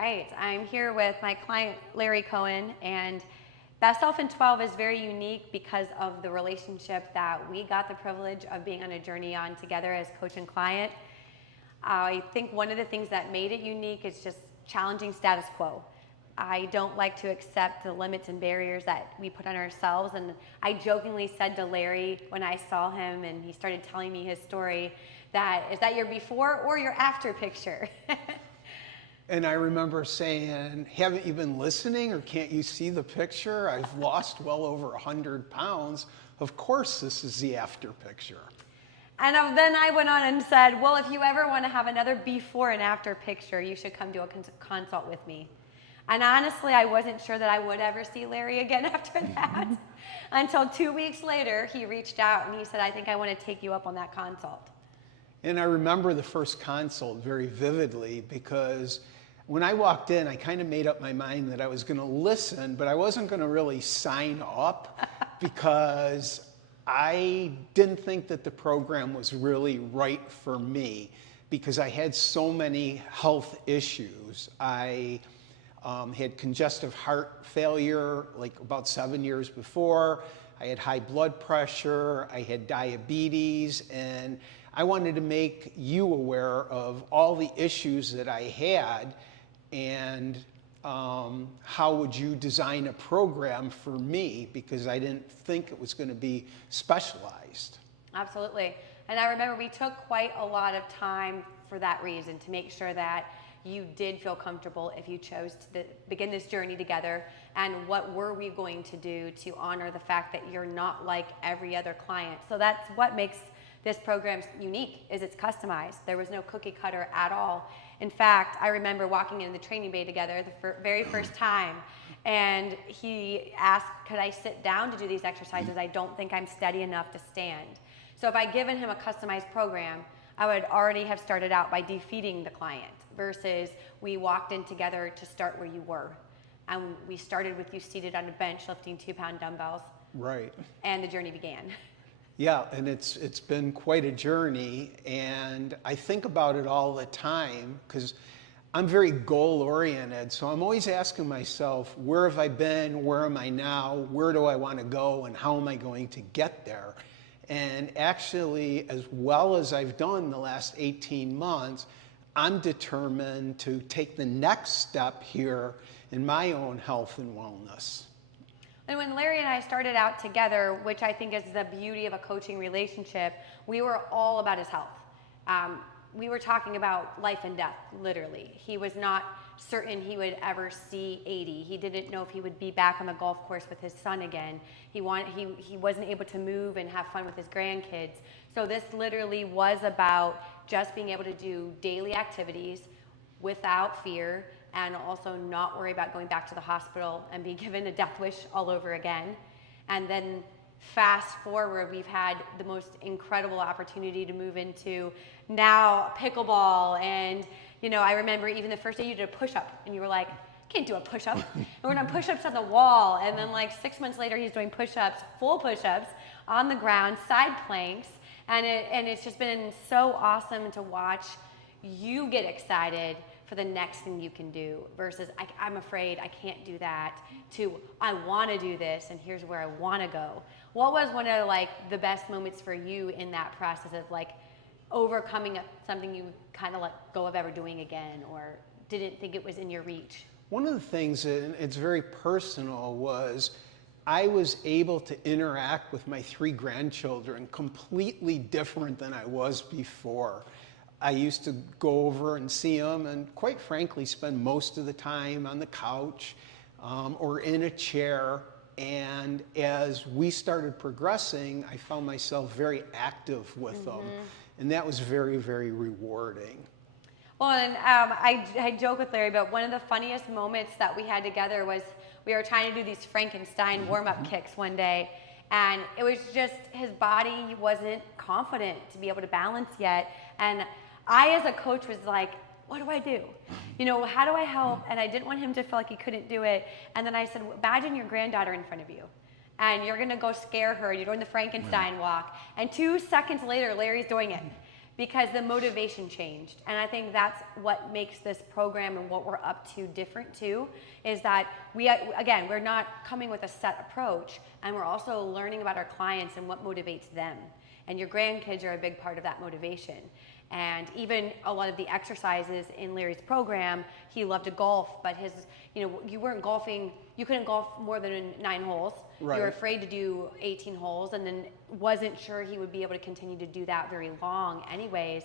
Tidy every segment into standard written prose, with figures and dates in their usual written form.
right, I'm here with my client, Larry Cohen, and Best Self in 12 is very unique because of the relationship that we got the privilege of being on a journey on together as coach and client. I think one of the things that made it unique is just challenging status quo. I don't like to accept the limits and barriers that we put on ourselves, and I jokingly said to Larry when I saw him and he started telling me his story, that is that your before or your after picture? And I remember saying, haven't you been listening, or can't you see the picture? I've lost well over 100 pounds. Of course this is the after picture. And then I went on and said, well, if you ever want to have another before and after picture, you should come do a consult with me. And honestly, I wasn't sure that I would ever see Larry again after that. Until 2 weeks later, he reached out and he said, I think I want to take you up on that consult. And I remember the first consult very vividly, because when I walked in, I kind of made up my mind that I was going to listen, but I wasn't going to really sign up because I didn't think that the program was really right for me, because I had so many health issues. I had congestive heart failure like about 7 years before. I had high blood pressure. I had diabetes, and I wanted to make you aware of all the issues that I had, and how would you design a program for me, because I didn't think it was going to be specialized. Absolutely. And I remember we took quite a lot of time for that reason, to make sure that you did feel comfortable if you chose to begin this journey together, and what were we going to do to honor the fact that you're not like every other client. So that's what makes this program unique, is it's customized. There was no cookie cutter at all. In fact, I remember walking in the training bay together the very first time, and he asked, could I sit down to do these exercises? I don't think I'm steady enough to stand. So if I'd given him a customized program, I would already have started out by defeating the client, versus we walked in together to start where you were. And we started with you seated on a bench lifting 2-pound dumbbells. Right. And the journey began. Yeah, and it's been quite a journey, and I think about it all the time because I'm very goal-oriented, so I'm always asking myself, where have I been, where am I now, where do I want to go, and how am I going to get there? And actually, as well as I've done the last 18 months, I'm determined to take the next step here in my own health and wellness. And when Larry and I started out together, which I think is the beauty of a coaching relationship, we were all about his health. We were talking about life and death, literally. He was not certain he would ever see 80. He didn't know if he would be back on the golf course with his son again. He wasn't able to move and have fun with his grandkids. So this literally was about just being able to do daily activities without fear, and also not worry about going back to the hospital and be given a death wish all over again. And then fast forward, we've had the most incredible opportunity to move into now pickleball. And I remember even the first day you did a push-up, and you were like, I can't do a push-up. And we're doing push-ups on the wall. And then like 6 months later, he's doing push-ups, full push-ups on the ground, side planks. And it's just been so awesome to watch you get excited for the next thing you can do, versus I'm afraid I can't do that, to I want to do this and here's where I want to go. What was one of the best moments for you in that process of overcoming something you kind of let go of ever doing again, or didn't think it was in your reach? One of the things, and it's very personal, was I was able to interact with my 3 grandchildren completely different than I was before. I used to go over and see them and, quite frankly, spend most of the time on the couch or in a chair. And as we started progressing, I found myself very active with them. And that was very, very rewarding. Well, and I joke with Larry, but one of the funniest moments that we had together was we were trying to do these Frankenstein warm-up kicks one day. And it was just his body wasn't confident to be able to balance yet. And I, as a coach, was like, what do I do? How do I help? And I didn't want him to feel like he couldn't do it. And then I said, imagine your granddaughter in front of you, and you're going to go scare her. You're doing the Frankenstein walk. And 2 seconds later, Larry's doing it, because the motivation changed. And I think that's what makes this program and what we're up to different too, is that we're not coming with a set approach, and we're also learning about our clients and what motivates them. And your grandkids are a big part of that motivation. And even a lot of the exercises in Larry's program, he loved to golf, but you weren't golfing, you couldn't golf more than 9 holes. Right. You were afraid to do 18 holes, and then wasn't sure he would be able to continue to do that very long anyways.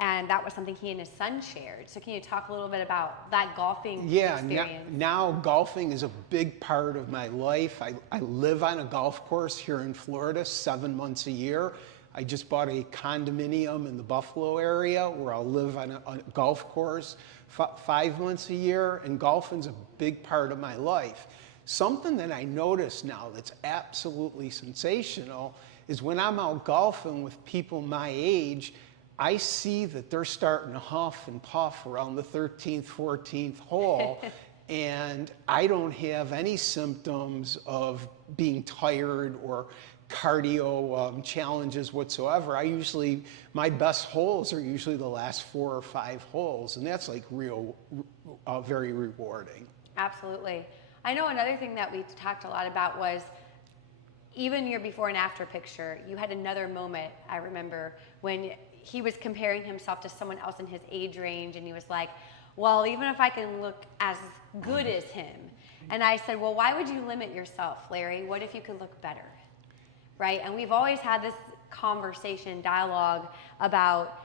And that was something he and his son shared. So can you talk a little bit about that golfing experience? Now golfing is a big part of my life. I live on a golf course here in Florida 7 months a year. I just bought a condominium in the Buffalo area where I'll live on a golf course 5 months a year, and golfing's a big part of my life. Something that I notice now that's absolutely sensational is when I'm out golfing with people my age, I see that they're starting to huff and puff around the 13th, 14th hole, and I don't have any symptoms of being tired or cardio challenges whatsoever. My best holes are usually the last 4 or 5 holes, and that's like very rewarding. Absolutely. I know another thing that we talked a lot about was even your before and after picture. You had another moment, I remember, when he was comparing himself to someone else in his age range, and he was like, well, even if I can look as good as him. And I said, well, why would you limit yourself, Larry? What if you could look better? Right? And we've always had this conversation, dialogue about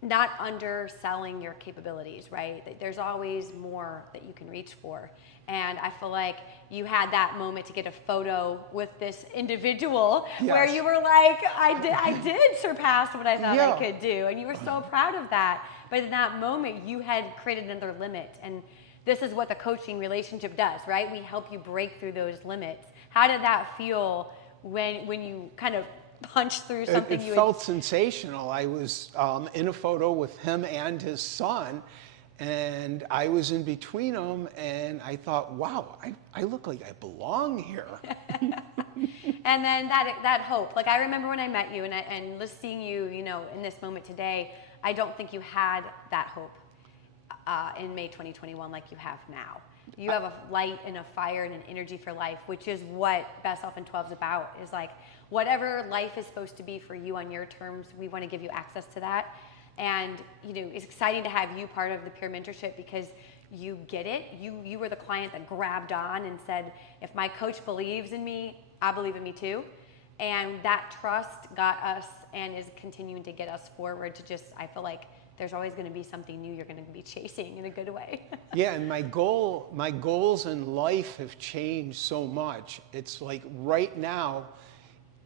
not underselling your capabilities, right? There's always more that you can reach for. And I feel like you had that moment to get a photo with this individual. Yes. Where you were like, I did surpass what I thought I could do. And you were so proud of that. But in that moment, you had created another limit. And this is what the coaching relationship does, right? We help you break through those limits. How did that feel when you kind of punched through something? It felt sensational. I was in a photo with him and his son, and I was in between them, and I thought, wow, I look like I belong here. And then that hope. Like, I remember when I met you and just seeing you, in this moment today, I don't think you had that hope in May 2021 like you have now. You have a light and a fire and an energy for life, which is what Best Self in 12 is about. Is like, whatever life is supposed to be for you on your terms, we want to give you access to that. And it's exciting to have you part of the peer mentorship because you get it. You were the client that grabbed on and said, if my coach believes in me, I believe in me too. And that trust got us and is continuing to get us forward to just, I feel like there's always going to be something new you're going to be chasing in a good way. Yeah, and my goals in life have changed so much. It's like right now,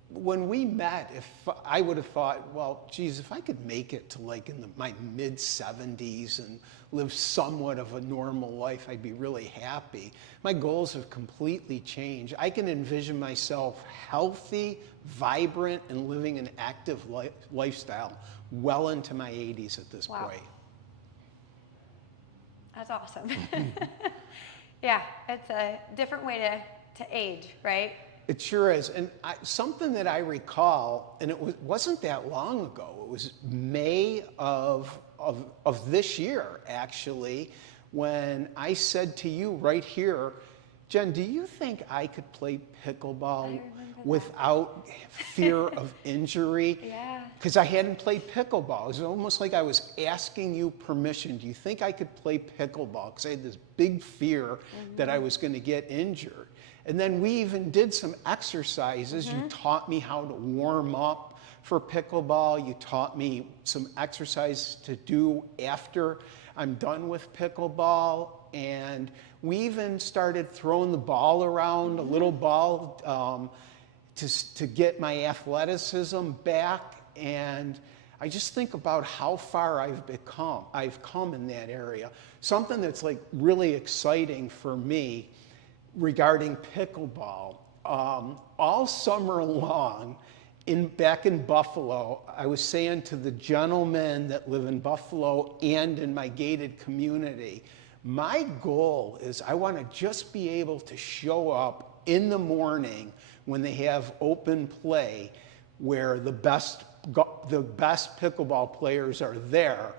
when we met, if I would have thought, well, geez, if I could make it to like in my mid 70s and live somewhat of a normal life, I'd be really happy. My goals have completely changed. I can envision myself healthy, vibrant, and living an active lifestyle well into my 80s at this point. That's awesome. Yeah, it's a different way to age, right? It sure is. And something that I recall, and it wasn't that long ago, it was May of this year, actually, when I said to you right here, Jen, do you think I could play pickleball without fear of injury? Yeah. Because I hadn't played pickleball. It was almost like I was asking you permission. Do you think I could play pickleball? Because I had this big fear that I was going to get injured. And then we even did some exercises. You taught me how to warm up for pickleball. You taught me some exercises to do after I'm done with pickleball. And we even started throwing the ball around, a little ball, to get my athleticism back. And I just think about how far I've come in that area. Something that's like really exciting for me regarding pickleball. All summer long, back in Buffalo, I was saying to the gentlemen that live in Buffalo and in my gated community, my goal is I want to just be able to show up in the morning when they have open play where the best the best pickleball players are there.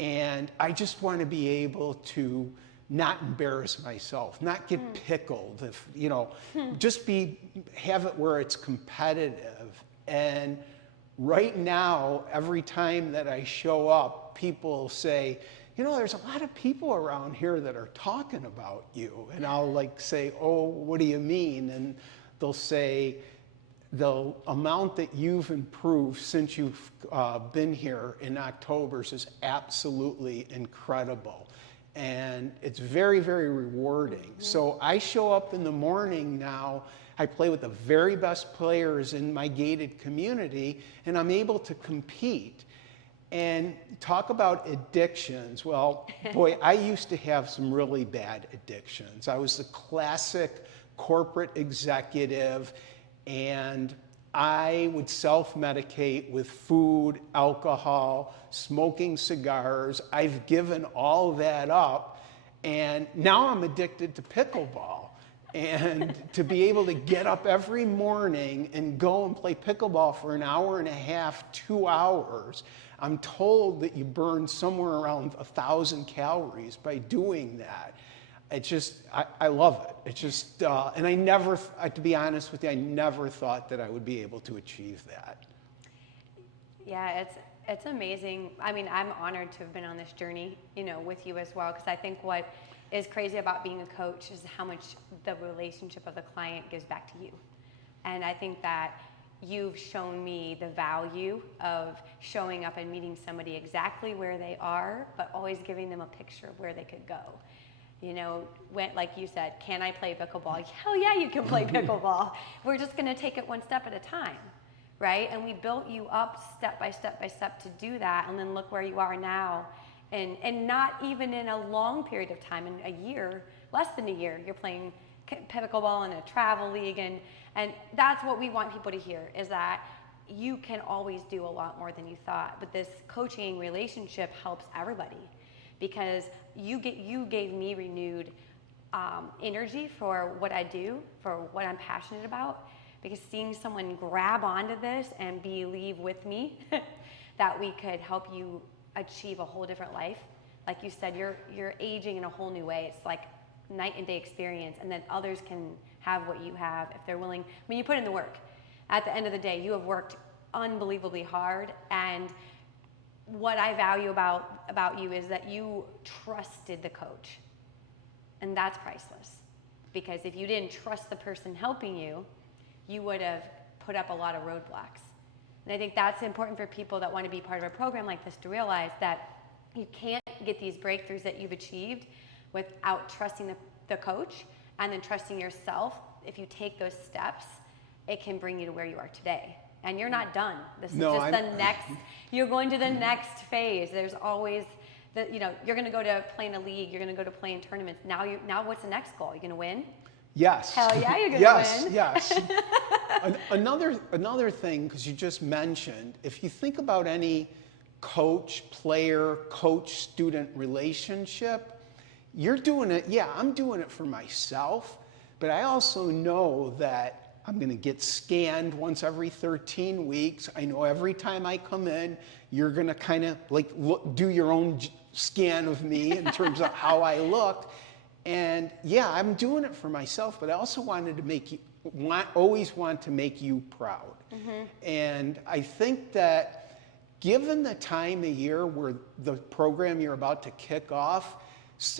And I just want to be able to not embarrass myself, not get pickled, if, you know, just have it where it's competitive. And right now, every time that I show up, people say, you know, there's a lot of people around here that are talking about you. And I'll like say, oh, what do you mean? And they'll say, the amount that you've improved since you've been here in October is absolutely incredible. And it's very, very rewarding. So I show up in the morning now, I play with the very best players in my gated community, and I'm able to compete. And talk about addictions. Well, boy, I used to have some really bad addictions. I was the classic corporate executive, and I would self-medicate with food, alcohol, smoking cigars. I've given all that up, and now I'm addicted to pickleball. And to be able to get up every morning and go and play pickleball for an hour and a half, 2 hours, I'm told that you burn somewhere around 1,000 calories by doing that. It's just, I love it. It's just, and I never, to be honest with you, I never thought that I would be able to achieve that. Yeah, it's amazing. I mean, I'm honored to have been on this journey, you know, with you as well, because I think what is crazy about being a coach is how much the relationship of the client gives back to you. And I think that you've shown me the value of showing up and meeting somebody exactly where they are, but always giving them a picture of where they could go. You know, like you said, can I play pickleball? Hell yeah, you can play pickleball. We're just going to take it one step at a time, right? And we built you up step by step by step to do that, and then look where you are now. And not even in a long period of time, in a year, less than a year, you're playing pickleball in a travel league, and that's what we want people to hear, is that you can always do a lot more than you thought. But this coaching relationship helps everybody, because you gave me renewed energy for what I do, for what I'm passionate about, because seeing someone grab onto this and believe with me that we could help you achieve a whole different life. Like you said, you're aging in a whole new way. It's like night and day experience, and then others can have what you have if they're willing. When you put in the work, at the end of the day, you have worked unbelievably hard, and what I value about you is that you trusted the coach, and that's priceless. Because if you didn't trust the person helping you, you would have put up a lot of roadblocks. And I think that's important for people that want to be part of a program like this, to realize that you can't get these breakthroughs that you've achieved without trusting the coach, and then trusting yourself. If you take those steps, it can bring you to where you are today. And you're not done. This is just the next, you're going to the next phase. There's always, you're going to go to play in a league, you're going to go to play in tournaments. Now what's the next goal? You're going to win? Yes. Hell yeah, you're going to win. Yes. Another thing, because you just mentioned, if you think about any coach-player, coach-student relationship, you're doing it, I'm doing it for myself, but I also know that I'm going to get scanned once every 13 weeks. I know every time I come in, you're going to kind of like do your own scan of me in terms of how I look. And I'm doing it for myself, but I also wanted to always want to make you proud. And I think that given the time of year where the program you're about to kick off,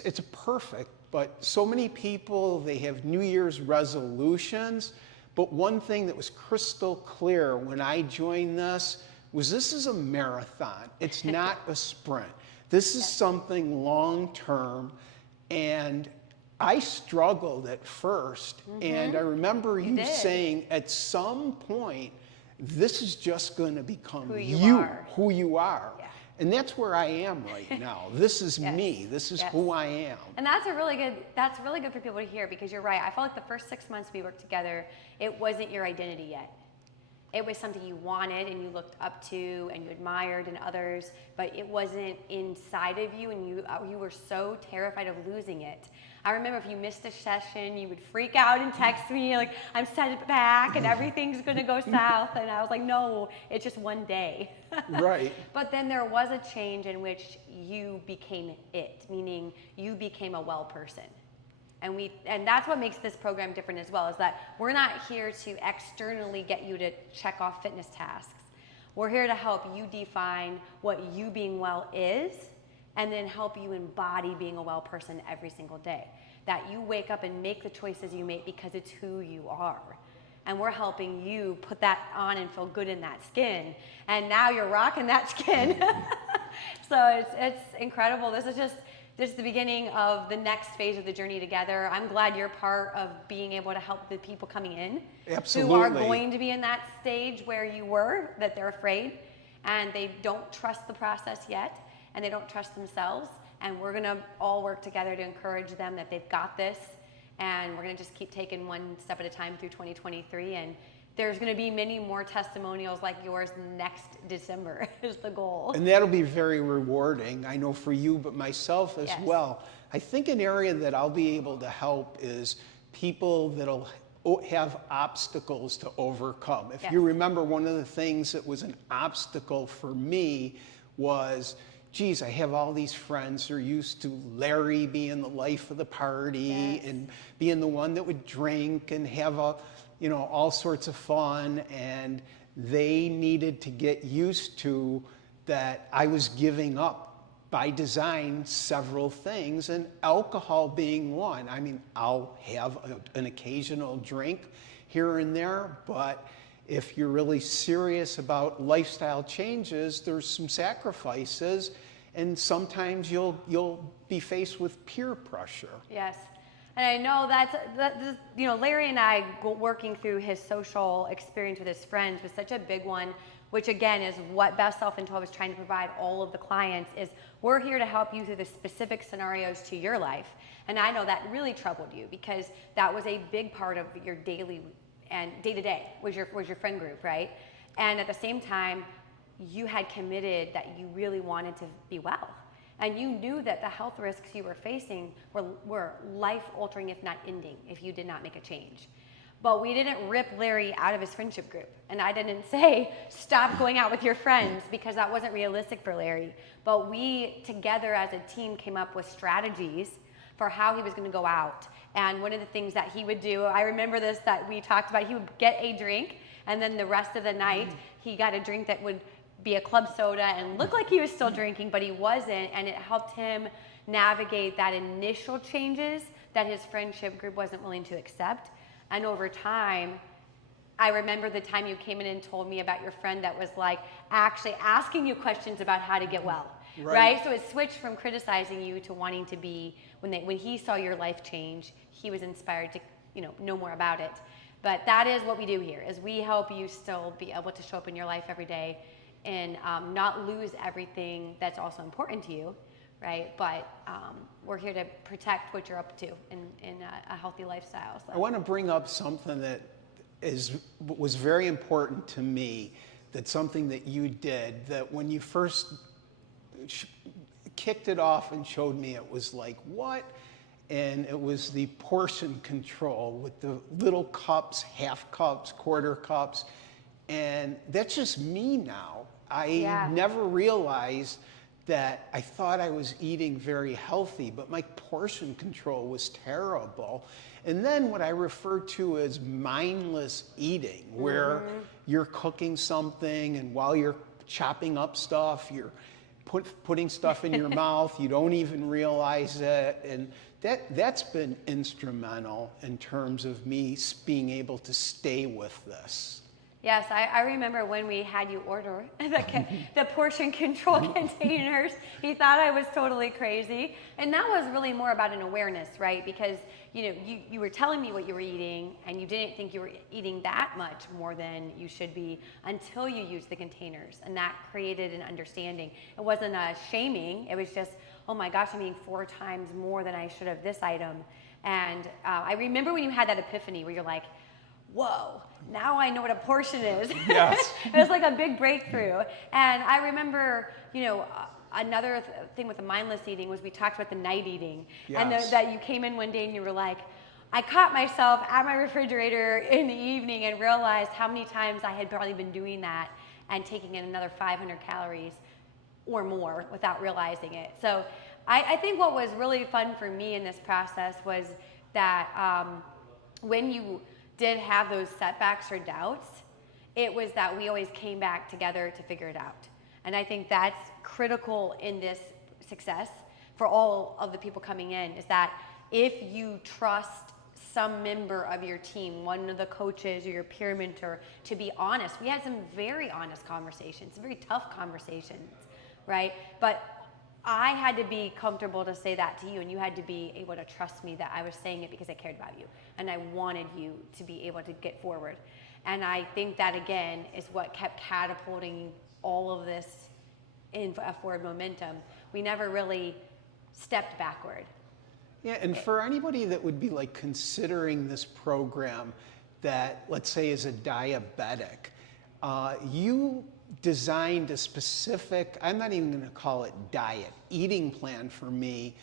it's perfect, but so many people, they have New Year's resolutions. But one thing that was crystal clear when I joined this is a marathon. It's not a sprint. This is something long-term, and I struggled at first, and I remember you saying at some point, this is just going to become who you are. Yeah. And that's where I am right now. This is me. This is who I am. And that's really good for people to hear, because you're right. I felt like the first 6 months we worked together, it wasn't your identity yet. it was something you wanted and you looked up to and you admired in others, but it wasn't inside of you, and you were so terrified of losing it. I remember if you missed a session, you would freak out and text me like, I'm set back and everything's gonna go south. And I was like, no, it's just one day. Right. But then there was a change in which you became it, meaning you became a well person. And that's what makes this program different as well, is that we're not here to externally get you to check off fitness tasks. We're here to help you define what you being well is, and then help you embody being a well person every single day. That you wake up and make the choices you make because it's who you are. And we're helping you put that on and feel good in that skin. And now you're rocking that skin. So it's incredible. This is the beginning of the next phase of the journey together. I'm glad you're part of being able to help the people coming in. Absolutely. Who are going to be in that stage where you were, that they're afraid and they don't trust the process yet, and they don't trust themselves. And we're gonna all work together to encourage them that they've got this. And we're gonna just keep taking one step at a time through 2023. And there's gonna be many more testimonials like yours next December is the goal. And that'll be very rewarding, I know, for you, but myself as Yes. well. I think an area that I'll be able to help is people that'll have obstacles to overcome. If Yes. you remember, one of the things that was an obstacle for me was, geez, I have all these friends who are used to Larry being the life of the party. Yes. And being the one that would drink and have all sorts of fun, and they needed to get used to that I was giving up by design several things, and alcohol being one. I mean, I'll have an occasional drink here and there, but if you're really serious about lifestyle changes, there's some sacrifices, and sometimes you'll be faced with peer pressure. Yes. And I know Larry and I working through his social experience with his friends was such a big one, which again is what Best Self in 12 is trying to provide all of the clients, is we're here to help you through the specific scenarios to your life. And I know that really troubled you because that was a big part of your daily and day-to-day was your friend group, right? And at the same time, you had committed that you really wanted to be well. And you knew that the health risks you were facing were life-altering, if not ending, if you did not make a change. But we didn't rip Larry out of his friendship group. And I didn't say, stop going out with your friends, because that wasn't realistic for Larry. But we, together as a team, came up with strategies for how he was going to go out. And one of the things that he would do, I remember this, that we talked about, he would get a drink, and then the rest of the night, he got a drink that would be a club soda and look like he was still drinking, but he wasn't, and it helped him navigate that initial changes that his friendship group wasn't willing to accept. And over time, I remember the time you came in and told me about your friend that was like actually asking you questions about how to get well, right? So it switched from criticizing you to wanting to be, when he saw your life change, he was inspired to know more about it. But that is what we do here, is we help you still be able to show up in your life every day and not lose everything that's also important to you, right? But we're here to protect what you're up to in a healthy lifestyle. So. I want to bring up something that was very important to me, that's something that you did, that when you first kicked it off and showed me, it was like, what? And it was the portion control with the little cups, half cups, quarter cups. And that's just me now. I never realized that. I thought I was eating very healthy, but my portion control was terrible. And then what I refer to as mindless eating, where you're cooking something, and while you're chopping up stuff, you're putting stuff in your mouth, you don't even realize it. And that's been instrumental in terms of me being able to stay with this. Yes, I remember when we had you order the portion control containers. He thought I was totally crazy. And that was really more about an awareness, right? Because you were telling me what you were eating, and you didn't think you were eating that much more than you should be until you used the containers. And that created an understanding. It wasn't a shaming. It was just, oh my gosh, I'm eating 4 times more than I should have this item. And I remember when you had that epiphany where you're like, whoa, now I know what a portion is. Yes. It was like a big breakthrough. And I remember, another thing with the mindless eating was we talked about the night eating. And Yes. that you came in one day and you were like, I caught myself at my refrigerator in the evening and realized how many times I had probably been doing that and taking in another 500 calories or more without realizing it. So I think what was really fun for me in this process was that when you did have those setbacks or doubts, it was that we always came back together to figure it out. And I think that's critical in this success for all of the people coming in, is that if you trust some member of your team, one of the coaches or your peer mentor, to be honest. We had some very honest conversations, very tough conversations, right? But I had to be comfortable to say that to you, and you had to be able to trust me that I was saying it because I cared about you, and I wanted you to be able to get forward. And I think that, again, is what kept catapulting all of this in a forward momentum. We never really stepped backward. Yeah, and for anybody that would be like considering this program that, let's say, is a diabetic, you designed a specific, I'm not even going to call it diet, eating plan for me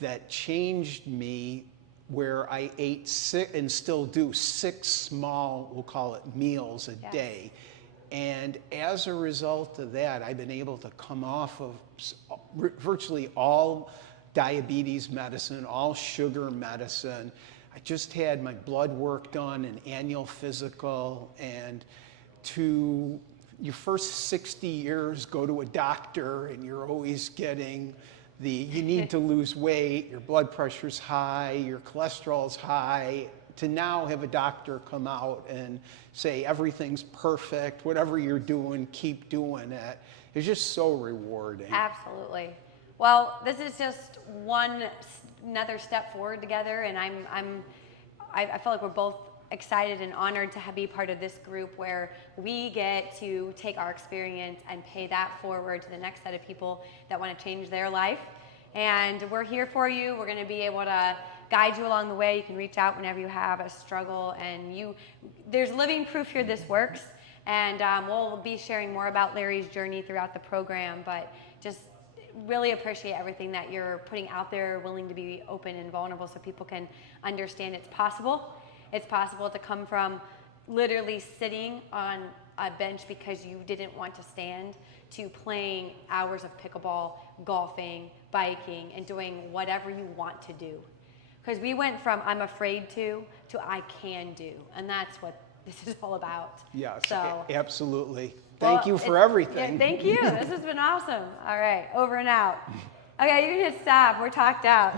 that changed me, where I ate and still do 6 small, we'll call it meals a day. And as a result of that, I've been able to come off of virtually all diabetes medicine, all sugar medicine. I just had my blood work done, an annual physical, and to your first 60 years, go to a doctor and you're always getting you need to lose weight, your blood pressure's high, your cholesterol's high, to now have a doctor come out and say everything's perfect, whatever you're doing, keep doing it. It's just so rewarding. Absolutely. Well, this is just another step forward together, and I feel like we're both excited and honored to be part of this group where we get to take our experience and pay that forward to the next set of people that want to change their life. And we're here for you. We're going to be able to guide you along the way. You can reach out whenever you have a struggle, and there's living proof here this works. And we'll be sharing more about Larry's journey throughout the program, but just really appreciate everything that you're putting out there, willing to be open and vulnerable so people can understand it's possible. It's possible to come from literally sitting on a bench because you didn't want to stand, to playing hours of pickleball, golfing, biking, and doing whatever you want to do. Because we went from I'm afraid to I can do, and that's what this is all about. Yes, so, absolutely. Thank you for everything. Yeah, thank you. This has been awesome. All right, over and out. Okay, you can hit stop. We're talked out.